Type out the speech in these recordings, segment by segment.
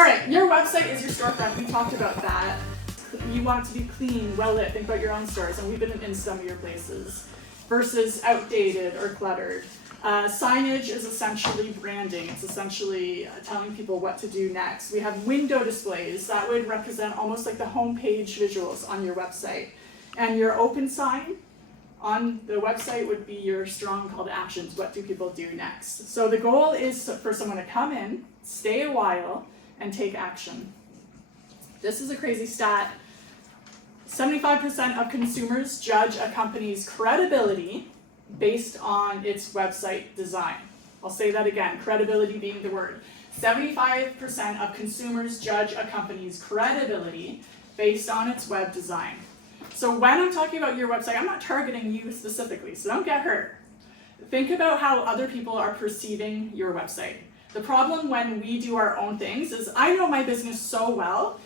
All right, your website is your storefront. We talked about that. You want it to be clean, well lit. Think about your own stores, and we've been in some of your places. Versus outdated or cluttered. Signage is essentially branding. It's essentially telling people what to do next. We have window displays that would represent almost like the homepage visuals on your website. And your open sign on the website would be your strong call to actions. What do people do next? So the goal is for someone to come in, stay a while, and take action. This is a crazy stat. 75% of consumers judge a company's credibility based on its website design. I'll say that again, credibility being the word. 75% of consumers judge a company's credibility based on its web design. So when I'm talking about your website, I'm not targeting you specifically, so don't get hurt. Think about how other people are perceiving your website. The problem when we do our own things is I know my business so well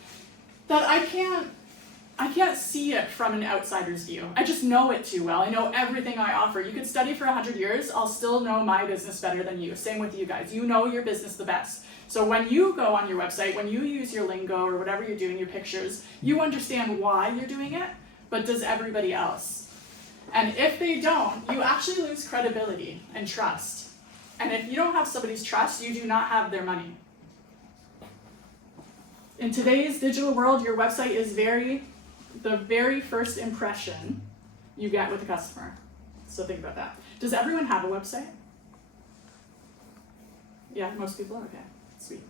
that I can't see it from an outsider's view. I just know it too well. I know everything I offer. You could study for 100 years, I'll still know my business better than you. Same with you guys. You know your business the best. So when you go on your website, when you use your lingo or whatever you're doing, your pictures, you understand why you're doing it, but does everybody else? And if they don't, you actually lose credibility and trust. And if you don't have somebody's trust, you do not have their money. In today's digital world, your website is the very first impression you get with a customer. So think about that. Does everyone have a website? Yeah, most people? Okay, sweet.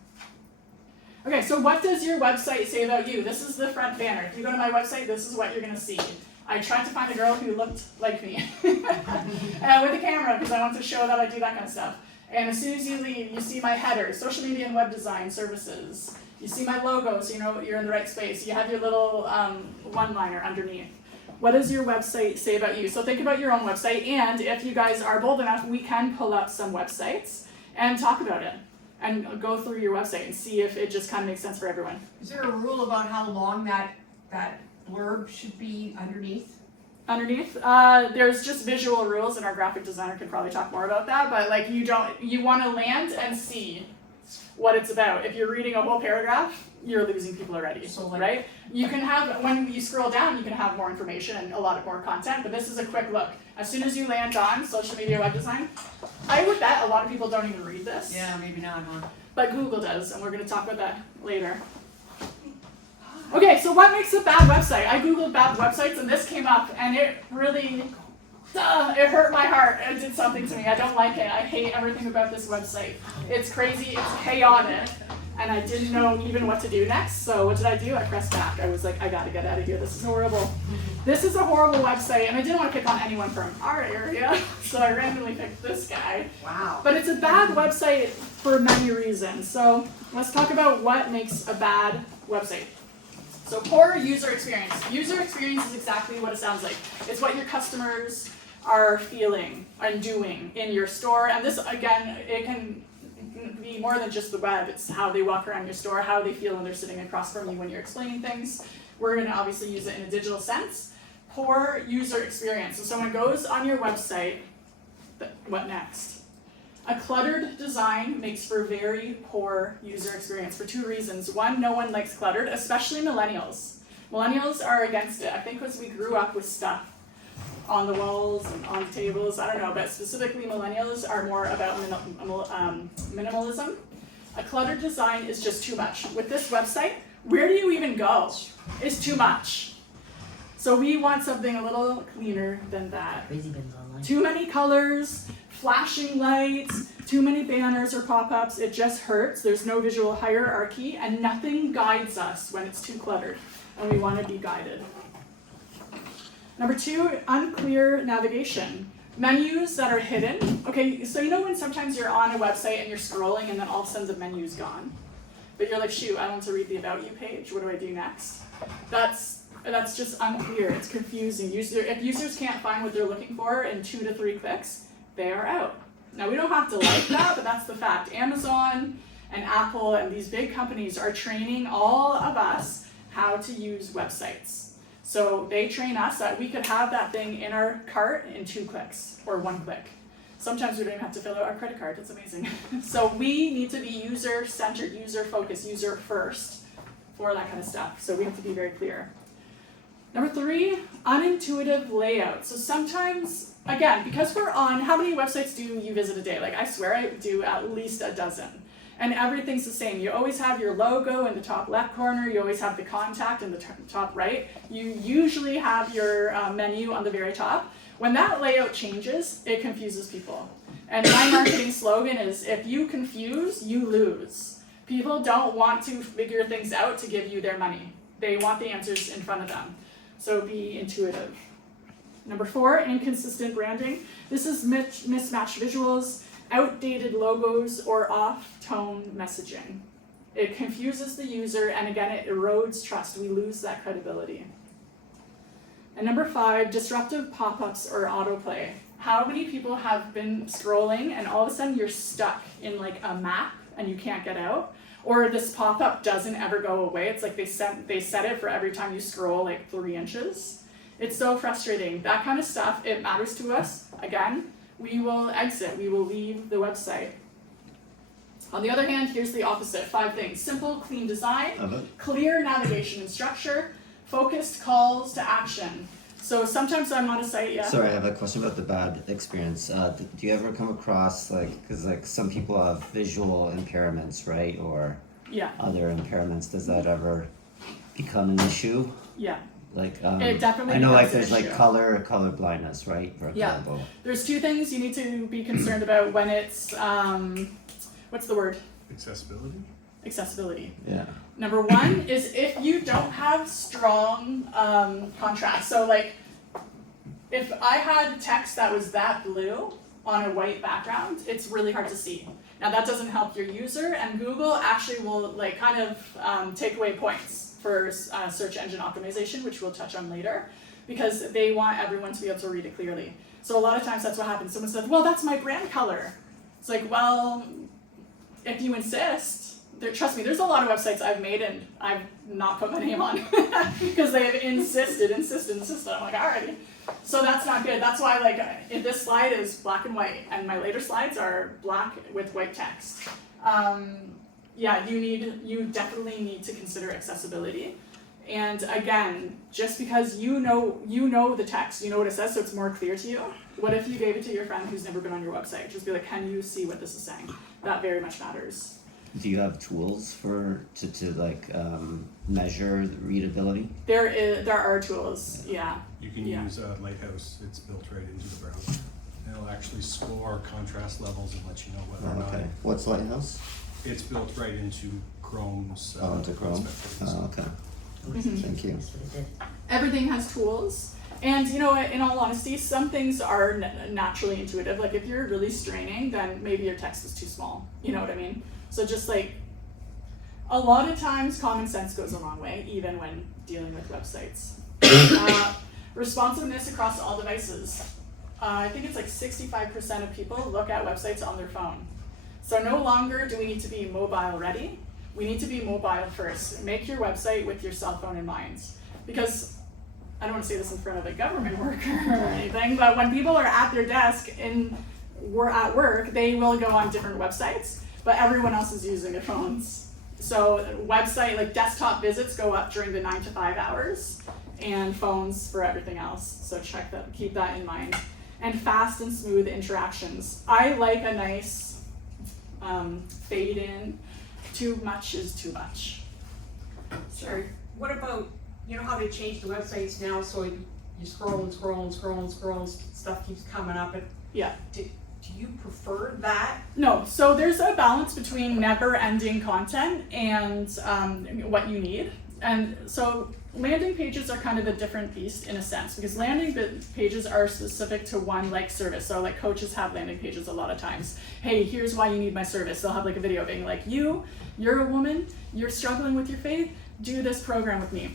Okay, so what does your website say about you? This is the front banner. If you go to my website, this is what you're gonna see. I tried to find a girl who looked like me with a camera because I want to show that I do that kind of stuff. And as soon as you leave, you see my header, social media and web design services. You see my logo, so you know you're in the right space. You have your little one-liner underneath. What does your website say about you? So think about your own website, and if you guys are bold enough, we can pull up some websites and talk about it and go through your website and see if it just kind of makes sense for everyone. Is there a rule about how long that blurb should be underneath? Underneath, there's just visual rules, and our graphic designer could probably talk more about that, but like you want to land and see what it's about. If you're reading a whole paragraph, you're losing people already, right? You can have, when you scroll down, you can have more information and a lot more content, but this is a quick look. As soon as you land on social media web design, I would bet a lot of people don't even read this. Yeah, maybe not, huh? But Google does, and we're going to talk about that later. Okay, so what makes a bad website? I Googled bad websites, and this came up, and it really, it hurt my heart. It did something to me. I don't like it. I hate everything about this website. It's crazy. It's chaotic. And I didn't know even what to do next. So what did I do? I pressed back. I was like, I got to get out of here. This is horrible. This is a horrible website. And I didn't want to pick on anyone from our area. So I randomly picked this guy. Wow. But it's a bad website for many reasons. So let's talk about what makes a bad website. So poor user experience. User experience is exactly what it sounds like. It's what your customers are feeling and doing in your store. And this, again, it can be more than just the web. It's how they walk around your store, how they feel when they're sitting across from you when you're explaining things. We're going to obviously use it in a digital sense. Poor user experience. So someone goes on your website, what next? A cluttered design makes for very poor user experience for two reasons. One, no one likes cluttered, especially millennials. Millennials are against it. I think because we grew up with stuff on the walls and on the tables, I don't know, but specifically millennials are more about minimalism. A cluttered design is just too much. With this website, where do you even go? It's too much. So we want something a little cleaner than that. Crazy bins online. Too many colors, flashing lights, too many banners or pop-ups, it just hurts. There's no visual hierarchy, and nothing guides us when it's too cluttered, and we want to be guided. Number two, unclear navigation. Menus that are hidden. Okay, so you know when sometimes you're on a website and you're scrolling and then all of a sudden the menu's gone? But you're like, shoot, I want to read the About You page. What do I do next? That's just unclear. It's confusing. If users can't find what they're looking for in 2 to 3 clicks, they are out. Now, we don't have to like that, but that's the fact. Amazon and Apple and these big companies are training all of us how to use websites. So they train us that we could have that thing in our cart in 2 clicks or 1 click. Sometimes we don't even have to fill out our credit card. It's amazing. So we need to be user-centered, user-focused, user-first for that kind of stuff. So we have to be very clear. Number 3, unintuitive layout. So sometimes, again, because we're on, how many websites do you visit a day? Like, I swear I do at least a dozen. And everything's the same. You always have your logo in the top left corner. You always have the contact in the top right. You usually have your menu on the very top. When that layout changes, it confuses people. And my marketing slogan is, if you confuse, you lose. People don't want to figure things out to give you their money. They want the answers in front of them. So be intuitive. Number 4, inconsistent branding. This is mismatched visuals, outdated logos, or off-tone messaging. It confuses the user, and again, it erodes trust. We lose that credibility. And number 5, disruptive pop-ups or autoplay. How many people have been scrolling and all of a sudden you're stuck in like a map and you can't get out? Or this pop-up doesn't ever go away. It's like they set it for every time you scroll like 3 inches. It's so frustrating. That kind of stuff, it matters to us. Again, we will exit, we will leave the website. On the other hand, here's the opposite. 5 things. Simple, clean design, clear navigation and structure, focused calls to action. So sometimes I'm on a site, yeah. Sorry, I have a question about the bad experience. Do you ever come across, like, because like some people have visual impairments, right, or Yeah. other impairments? Does that ever become an issue? Yeah. Like, It definitely I know, like, becomes an there's like issue. color blindness, right? For Yeah. example. There's 2 things you need to be concerned about when it's, what's the word? Accessibility? Accessibility. Yeah. Number 1 is if you don't have strong contrast. So like, if I had text that was that blue on a white background, it's really hard to see. Now that doesn't help your user, and Google actually will like kind of take away points for search engine optimization, which we'll touch on later, because they want everyone to be able to read it clearly. So a lot of times that's what happens. Someone says, well, that's my brand color. It's like, well, if you insist, trust me, there's a lot of websites I've made and I've not put my name on because they have insisted. I'm like, alrighty. So that's not good. That's why like if this slide is black and white and my later slides are black with white text. Yeah, you definitely need to consider accessibility. And again, just because you know the text, you know what it says, so it's more clear to you. What if you gave it to your friend who's never been on your website? Just be like, can you see what this is saying? That very much matters. Do you have tools to like measure the readability? There are tools, yeah. You can use Lighthouse. It's built right into the browser. And it'll actually score contrast levels and let you know whether or not. Okay. What's Lighthouse? It's built right into Chrome's Into Chrome. inspectors. Oh, okay. Mhm. Thank you. Everything has tools. And you know what, in all honesty, some things are naturally intuitive. Like if you're really straining, then maybe your text is too small. You know what I mean? So just like, a lot of times common sense goes a long way, even when dealing with websites. Responsiveness across all devices. I think it's like 65% of people look at websites on their phone. So no longer do we need to be mobile ready. We need to be mobile first. Make your website with your cell phone in mind. Because, I don't want to say this in front of a government worker or anything, but when people are at their desk and we're at work, they will go on different websites, but everyone else is using their phones. So website, like desktop visits go up during the 9 to 5 hours, and phones for everything else. So check that, keep that in mind. And fast and smooth interactions. I like a nice fade in. Too much is too much. Sure. What about, you know how they change the websites now, so you scroll and scroll and scroll and scroll and stuff keeps coming up, and Yeah. do you prefer that? No, so there's a balance between never-ending content and what you need. And so landing pages are kind of a different beast in a sense, because landing pages are specific to one like service. So like coaches have landing pages a lot of times. Hey, here's why you need my service. They'll have like a video being like, you're a woman, you're struggling with your faith, do this program with me.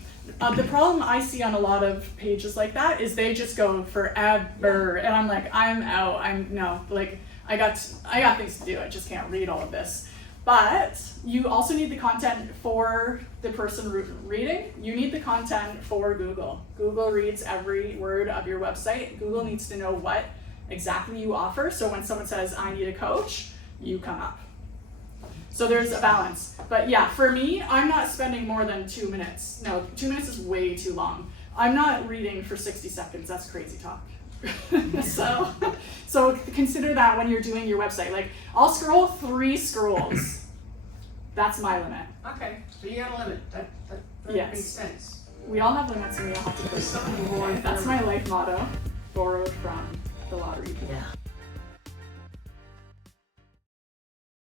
The problem I see on a lot of pages like that is they just go forever, and I'm like, I'm out. I got things to do. I just can't read all of this. But you also need the content for the person reading. You need the content for Google. Google reads every word of your website. Google needs to know what exactly you offer. So when someone says, I need a coach, you come up. So there's a balance. But yeah, for me, I'm not spending more than 2 minutes. No, 2 minutes is way too long. I'm not reading for 60 seconds. That's crazy talk. So consider that when you're doing your website. Like, I'll scroll 3 scrolls. That's my limit. Okay, so you got a limit, that Yes. makes sense. We all have limits and we all have to There's push some them. people want. That's my life motto, borrowed from the lottery. Yeah.